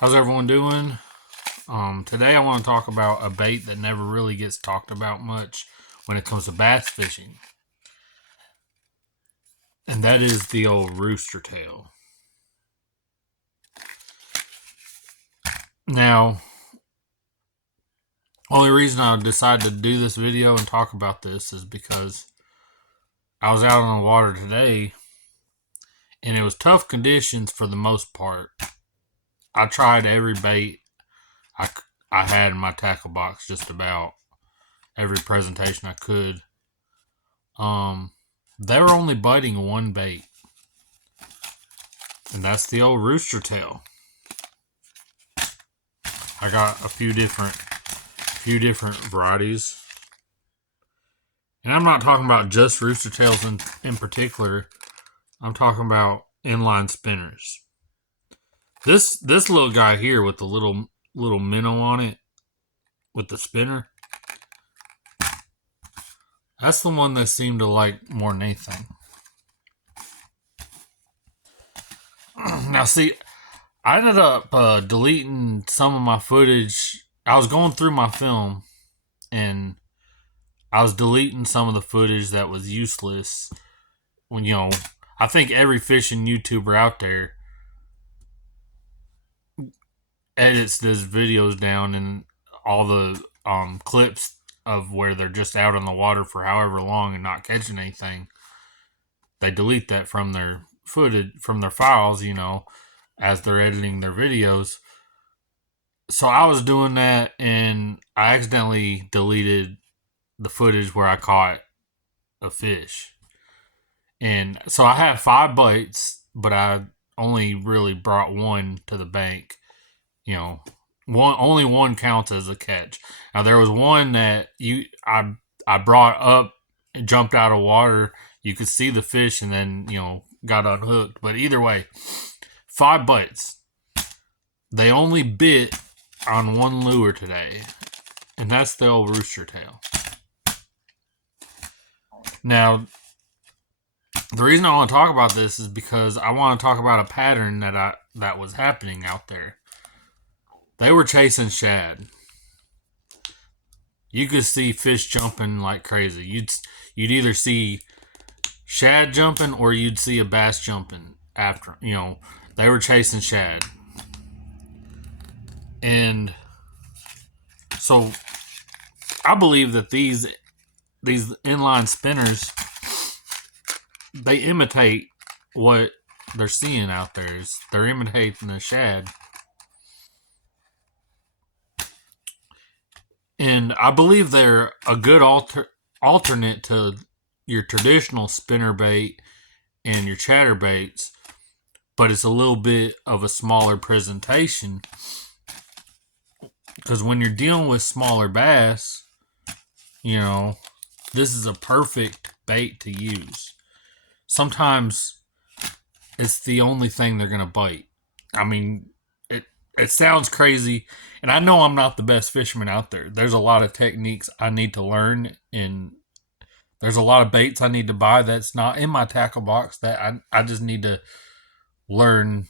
How's everyone doing? Today I want to talk about a bait that never really gets talked about much when it comes to bass fishing, and that is the old rooster tail. Now, only reason I decided to do this video and talk about this is because I was out on the water today, and it was tough conditions for the most part. I tried every bait I, I had in my tackle box, just about every presentation I could. They were only biting one bait, and that's the old rooster tail. I got a few different varieties, and I'm not talking about just rooster tails in particular. I'm talking about inline spinners. This little guy here with the little minnow on it with the spinner, that's the one that seemed to like more than anything. Now, see, I ended up deleting some of my footage. I was going through my film, and I was deleting some of the footage that was useless. When, I think every fishing YouTuber out there edits those videos down, and all the clips of where they're just out on the water for however long and not catching anything, they delete that from their footage, from their files, as they're editing their videos. So I was doing that, and I accidentally deleted the footage where I caught a fish. And so I had 5 bites, but I only really brought one to the bank. Only one counts as a catch. Now there was one that I brought up and jumped out of water. You could see the fish, and then got unhooked. But either way, 5 bites. They only bit on one lure today, and that's the old rooster tail. Now, the reason I want to talk about this is because I want to talk about a pattern that was happening out there. They were chasing shad. You could see fish jumping like crazy. You'd either see shad jumping or you'd see a bass jumping after. They were chasing shad. And so I believe that these inline spinners, they imitate what they're seeing out there. They're imitating the shad. And I believe they're a good alternate to your traditional spinner bait and your chatter baits, but it's a little bit of a smaller presentation. Because when you're dealing with smaller bass, this is a perfect bait to use. Sometimes it's the only thing they're going to bite. I mean, it sounds crazy, and I know I'm not the best fisherman out there. There's a lot of techniques I need to learn, and there's a lot of baits I need to buy that's not in my tackle box that I just need to learn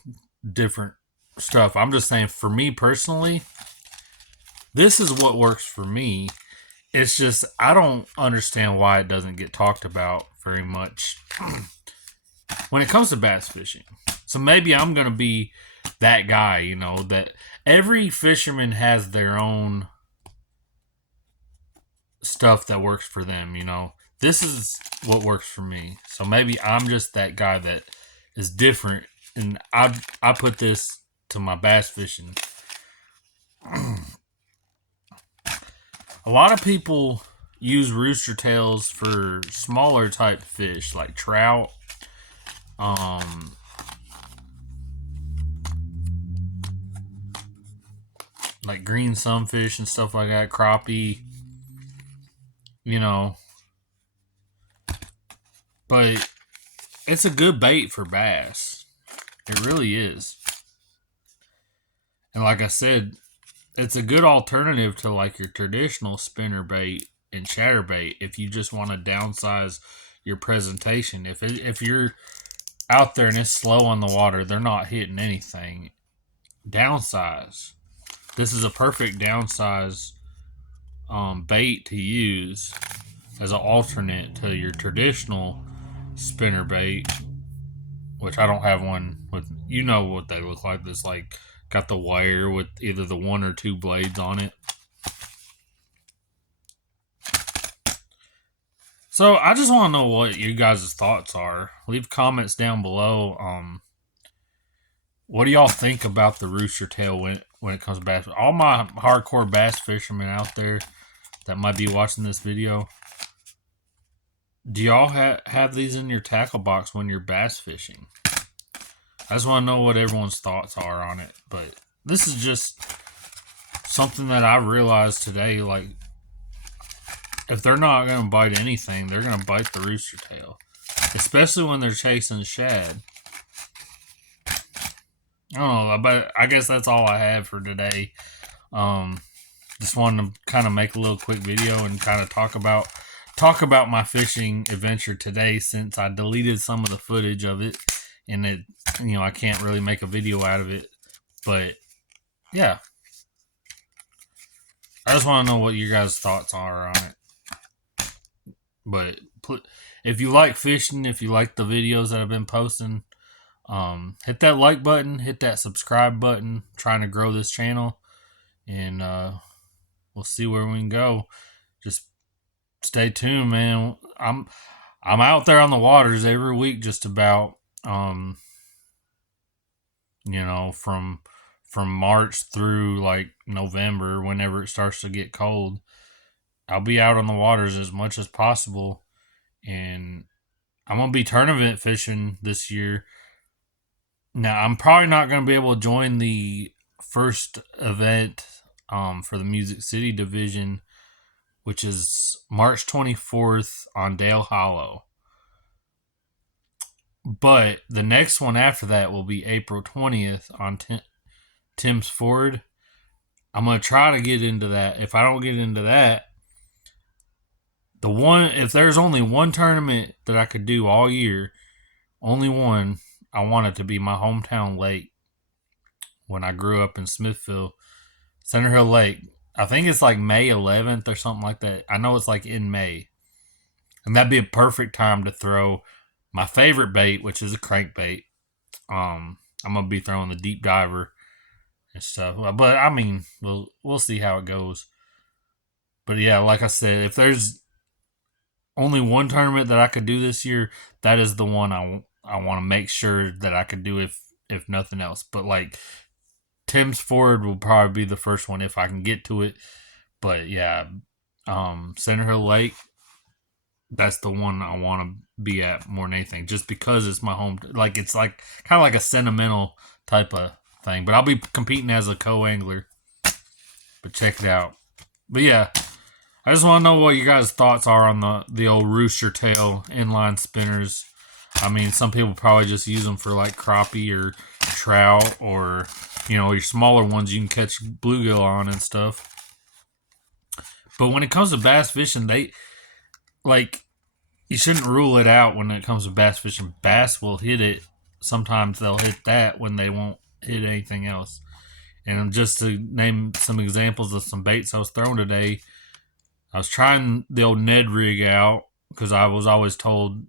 different stuff. I'm just saying, for me personally, this is what works for me. It's just I don't understand why it doesn't get talked about very much when it comes to bass fishing. So maybe I'm going to be that guy, that every fisherman has their own stuff that works for them, This is what works for me. So maybe I'm just that guy that is different, and I put this to my bass fishing. A lot of people use rooster tails for smaller type fish like trout, like green sunfish and stuff like that, crappie, But it's a good bait for bass. It really is. And like I said, it's a good alternative to like your traditional spinner bait and chatter bait if you just want to downsize your presentation. If you're out there and it's slow on the water, they're not hitting anything. downsize. This is a perfect downsize bait to use as an alternate to your traditional spinner bait, which I don't have one with. You know what they look like. This like got the wire with either the 1 or 2 blades on it. So I just want to know what you guys' thoughts are. Leave comments down below. What do y'all think about the rooster tail when it comes to bass? All my hardcore bass fishermen out there that might be watching this video, do y'all have these in your tackle box when you're bass fishing? I just want to know what everyone's thoughts are on it. But this is just something that I realized today. Like, if they're not going to bite anything, they're going to bite the rooster tail. Especially when they're chasing shad. I don't know, but I guess that's all I have for today. Just wanted to kind of make a little quick video and kind of talk about my fishing adventure today, since I deleted some of the footage of it, and it, I can't really make a video out of it. But yeah, I just want to know what your guys' thoughts are on it. But if you like fishing, if you like the videos that I've been posting, hit that like button, hit that subscribe button. I'm trying to grow this channel, and we'll see where we can go. Just stay tuned, man. I'm out there on the waters every week, just about. From March through like November, whenever it starts to get cold, I'll be out on the waters as much as possible, and I'm gonna be tournament fishing this year. Now, I'm probably not going to be able to join the first event for the Music City division, which is March 24th on Dale Hollow. But the next one after that will be April 20th on Tim's Ford. I'm going to try to get into that. If I don't get into that, if there's only one tournament that I could do all year, only one, I want it to be my hometown lake when I grew up in Smithville, Center Hill Lake. I think it's like May 11th or something like that. I know it's like in May. And that'd be a perfect time to throw my favorite bait, which is a crankbait. I'm going to be throwing the deep diver and stuff. But I mean, we'll see how it goes. But yeah, like I said, if there's only one tournament that I could do this year, that is the one I want to make sure that I could do if nothing else. But like Tim's Ford will probably be the first one if I can get to it. But yeah, Center Hill Lake, that's the one I want to be at more than anything, just because it's my home. Like, it's like kind of like a sentimental type of thing. But I'll be competing as a co-angler. But check it out. But yeah, I just want to know what you guys' thoughts are on the old rooster tail inline spinners. I mean, some people probably just use them for like crappie or trout, or your smaller ones you can catch bluegill on and stuff. But when it comes to bass fishing, you shouldn't rule it out when it comes to bass fishing. Bass will hit it. Sometimes they'll hit that when they won't hit anything else. And just to name some examples of some baits I was throwing today, I was trying the old Ned rig out because I was always told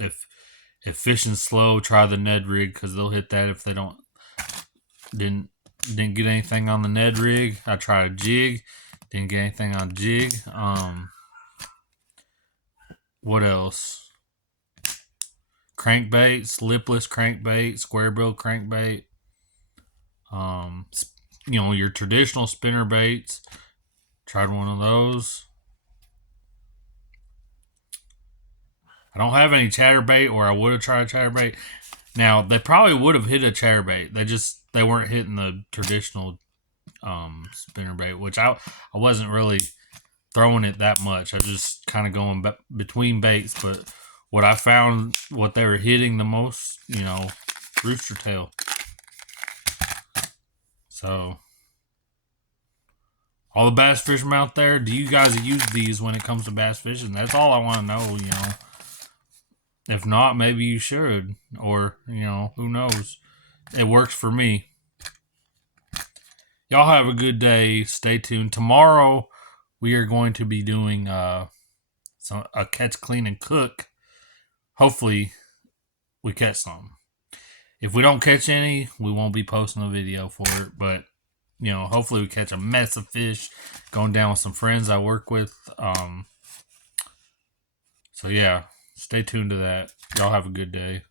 if fishing's slow, try the Ned rig because they'll hit that if they didn't get anything on the Ned rig. I tried a jig, didn't get anything on jig. What else? Crankbait, lipless crankbait, square bill crankbait. Your traditional spinner baits. Tried one of those. I don't have any chatterbait, or I would have tried chatterbait. Now, they probably would have hit a chatterbait. They weren't hitting the traditional spinnerbait, which I wasn't really throwing it that much. I just kind of going between baits. But what I found, what they were hitting the most, rooster tail. So, all the bass fishermen out there, do you guys use these when it comes to bass fishing? That's all I want to know, If not, maybe you should. Or, who knows? It works for me. Y'all have a good day. Stay tuned. Tomorrow we are going to be doing a catch, clean, and cook. Hopefully we catch some. If we don't catch any, we won't be posting a video for it. But hopefully we catch a mess of fish. Going down with some friends I work with. So yeah, stay tuned to that. Y'all have a good day.